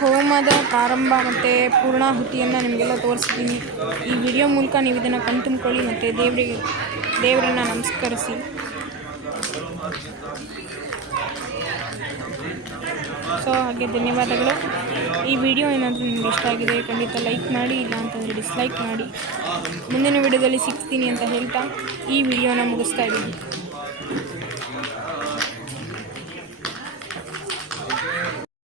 ಹೋಮದ ಪ್ರಾರಂಭ ಮತ್ತು ಪೂರ್ಣಾಹುತಿಯನ್ನು ನಿಮಗೆಲ್ಲ ತೋರಿಸ್ತೀನಿ. ಈ ವಿಡಿಯೋ ಮೂಲಕ ನೀವು ಇದನ್ನು ಕಣ್ತುಂಬ್ಕೊಳ್ಳಿ ಮತ್ತು ದೇವರನ್ನು ನಮಸ್ಕರಿಸಿ. ಸೊ ಹಾಗೆ ಧನ್ಯವಾದಗಳು. ಈ ವಿಡಿಯೋ ಏನಾದರೂ ನಿಮಗೆ ಇಷ್ಟ ಆಗಿದೆ ಖಂಡಿತ ಲೈಕ್ ಮಾಡಿ, ಇಲ್ಲ ಅಂತಂದರೆ ಡಿಸ್ಲೈಕ್ ಮಾಡಿ. ಮುಂದಿನ ವಿಡಿಯೋದಲ್ಲಿ ಸಿಗ್ತೀನಿ ಅಂತ ಹೇಳ್ತಾ ಈ ವಿಡಿಯೋನ ಮುಗಿಸ್ತಾ ಇದ್ದೀನಿ.